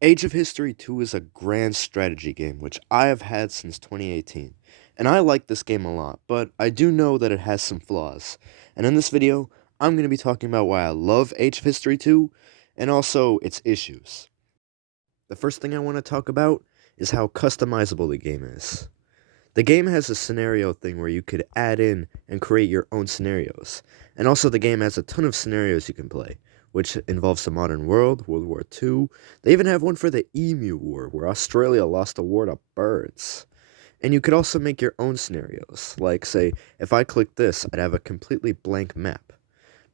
Age of History 2 is a grand strategy game which I have had since 2018, and I like this game a lot, but I do know that it has some flaws. And in this video, I'm going to be talking about why I love Age of History 2 and also its issues. The first thing I want to talk about is how customizable the game is. The game has a scenario thing where you could add in and create your own scenarios. And also the game has a ton of scenarios you can play, which involves the modern world, World War II. They even have one for the Emu War, where Australia lost a war to birds. And you could also make your own scenarios, like say, if I click this, I'd have a completely blank map.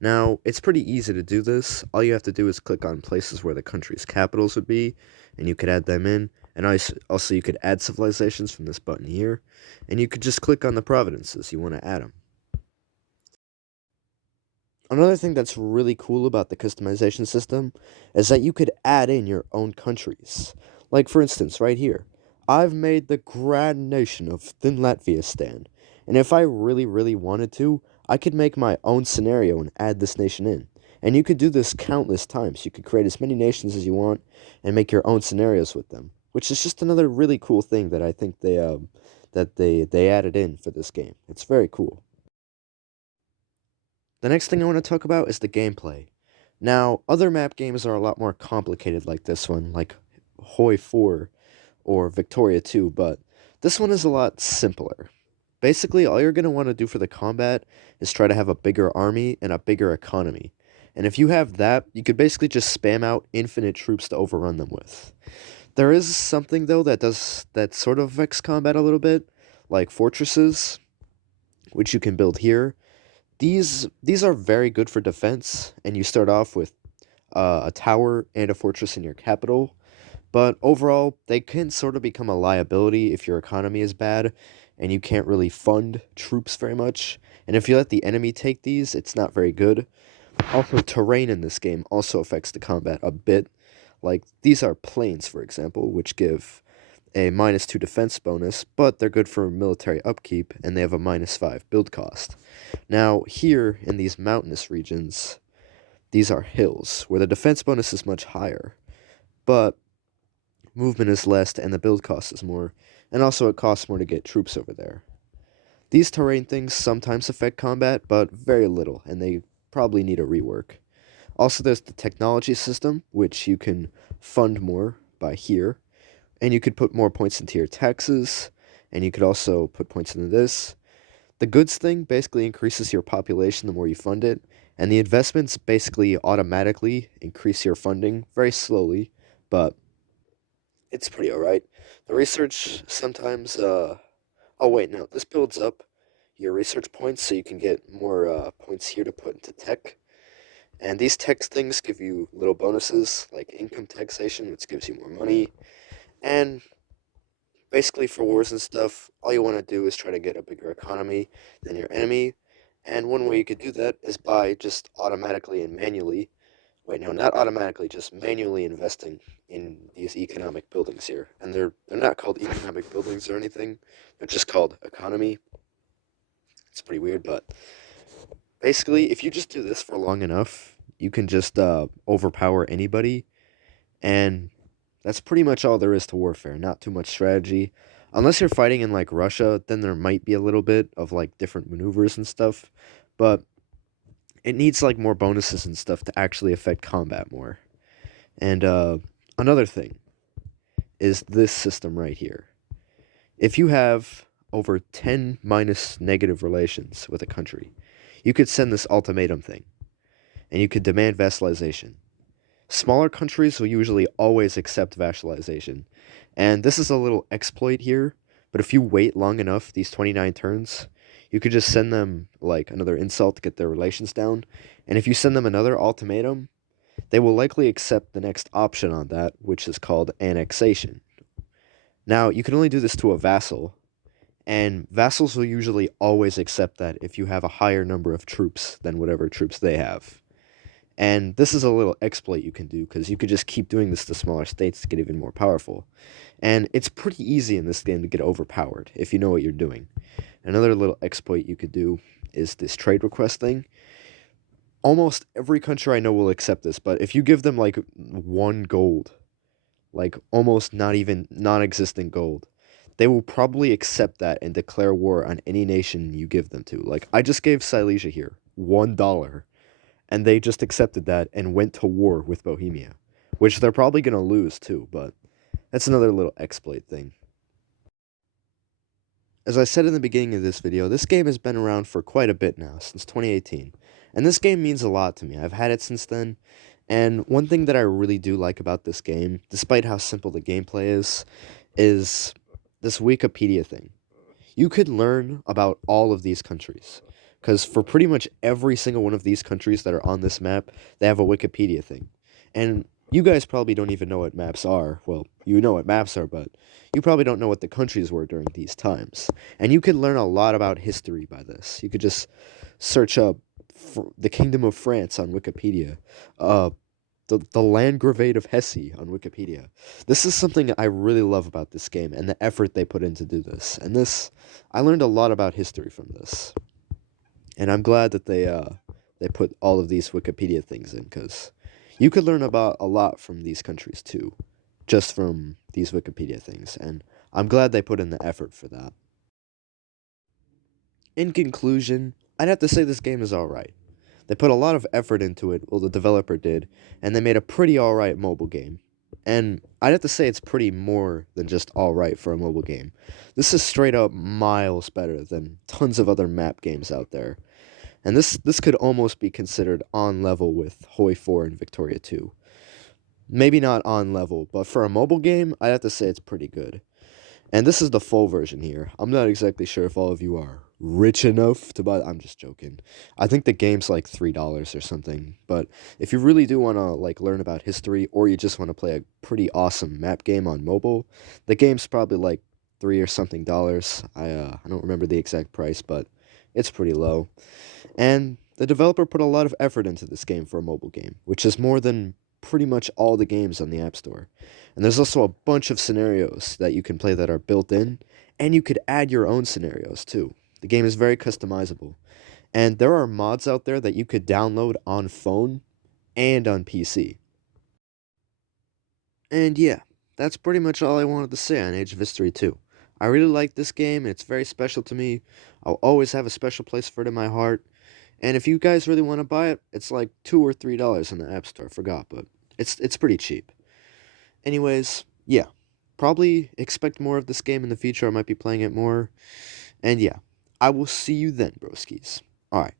Now, it's pretty easy to do this. All you have to do is click on places where the country's capitals would be, and you could add them in. And also, you could add civilizations from this button here, and you could just click on the provinces you want to add them. Another thing that's really cool about the customization system is that you could add in your own countries. Like, for instance, right here, I've made the grand nation of Thin Latviastan, and if I really, really wanted to, I could make my own scenario and add this nation in. And you could do this countless times. You could create as many nations as you want and make your own scenarios with them, which is just another really cool thing that I think they added in for this game. It's very cool. The next thing I want to talk about is the gameplay. Now, other map games are a lot more complicated like this one, like Hoi 4 or Victoria 2, but this one is a lot simpler. Basically, all you're going to want to do for the combat is try to have a bigger army and a bigger economy. And if you have that, you could basically just spam out infinite troops to overrun them with. There is something though that sort of affects combat a little bit, like fortresses, which you can build here. These are very good for defense, and you start off with a tower and a fortress in your capital. But overall, they can sort of become a liability if your economy is bad and you can't really fund troops very much. And if you let the enemy take these, it's not very good. Also, terrain in this game also affects the combat a bit. Like, these are plains, for example, which give a -2 defense bonus, but they're good for military upkeep, and they have a -5 build cost. Now, here in these mountainous regions, these are hills, where the defense bonus is much higher, but movement is less and the build cost is more, and also it costs more to get troops over there. These terrain things sometimes affect combat, but very little, and they probably need a rework. Also, there's the technology system, which you can fund more by here, and you could put more points into your taxes, and you could also put points into this. The goods thing basically increases your population the more you fund it, and the investments basically automatically increase your funding very slowly, but it's pretty alright. The research sometimes, oh wait, no, this builds up your research points so you can get more points here to put into tech. And these tech things give you little bonuses, like income taxation, which gives you more money. And basically, for wars and stuff, all you want to do is try to get a bigger economy than your enemy. And one way you could do that is by just automatically and manually, wait, no, not automatically, just manually investing in these economic buildings here. And they're not called economic buildings or anything. They're just called economy. It's pretty weird, but basically, if you just do this for long enough, you can just overpower anybody, and that's pretty much all there is to warfare. Not too much strategy. Unless you're fighting in like Russia, then there might be a little bit of like different maneuvers and stuff, but it needs like more bonuses and stuff to actually affect combat more. And another thing is this system right here. If you have over 10 minus negative relations with a country, you could send this ultimatum thing, and you could demand vassalization. Smaller countries will usually always accept vassalization, and this is a little exploit here, but if you wait long enough, these 29 turns, you could just send them, like, another insult to get their relations down, and if you send them another ultimatum, they will likely accept the next option on that, which is called annexation. Now, you can only do this to a vassal, and vassals will usually always accept that if you have a higher number of troops than whatever troops they have. And this is a little exploit you can do, because you could just keep doing this to smaller states to get even more powerful. And it's pretty easy in this game to get overpowered, if you know what you're doing. Another little exploit you could do is this trade request thing. Almost every country I know will accept this, but if you give them like 1 gold, like almost not even non-existent gold, they will probably accept that and declare war on any nation you give them to. Like, I just gave Silesia here $1, and they just accepted that and went to war with Bohemia, which they're probably going to lose too, but that's another little exploit thing. As I said in the beginning of this video, this game has been around for quite a bit now, since 2018, and this game means a lot to me. I've had it since then, and one thing that I really do like about this game, despite how simple the gameplay is this Wikipedia thing. You could learn about all of these countries, because for pretty much every single one of these countries that are on this map, they have a Wikipedia thing. And you guys probably don't even know what maps are. Well, you know what maps are, but you probably don't know what the countries were during these times. And you could learn a lot about history by this. You could just search up the Kingdom of France on Wikipedia, the Landgravate of Hesse on Wikipedia. This is something I really love about this game and the effort they put in to do this. And I learned a lot about history from this. And I'm glad that they put all of these Wikipedia things in, because you could learn about a lot from these countries too, just from these Wikipedia things. And I'm glad they put in the effort for that. In conclusion, I'd have to say this game is alright. They put a lot of effort into it, well, the developer did, and they made a pretty alright mobile game. And I'd have to say it's pretty more than just alright for a mobile game. This is straight up miles better than tons of other map games out there. And this could almost be considered on level with Hoi 4 and Victoria 2. Maybe not on level, but for a mobile game, I'd have to say it's pretty good. And this is the full version here. I'm not exactly sure if all of you are rich enough to buy. I'm just joking. I think the game's like $3 or something. But if you really do want to like learn about history, or you just want to play a pretty awesome map game on mobile, the game's probably like $3 or something. I don't remember the exact price, but it's pretty low. And the developer put a lot of effort into this game for a mobile game, which is more than pretty much all the games on the App Store. And there's also a bunch of scenarios that you can play that are built in, and you could add your own scenarios too. The game is very customizable. And there are mods out there that you could download on phone and on PC. And yeah, that's pretty much all I wanted to say on Age of History 2. I really like this game, and it's very special to me. I'll always have a special place for it in my heart. And if you guys really want to buy it, it's like $2 or $3 in the App Store. I forgot, but it's pretty cheap. Anyways, yeah. Probably expect more of this game in the future. I might be playing it more. And yeah, I will see you then, broskies. Alright.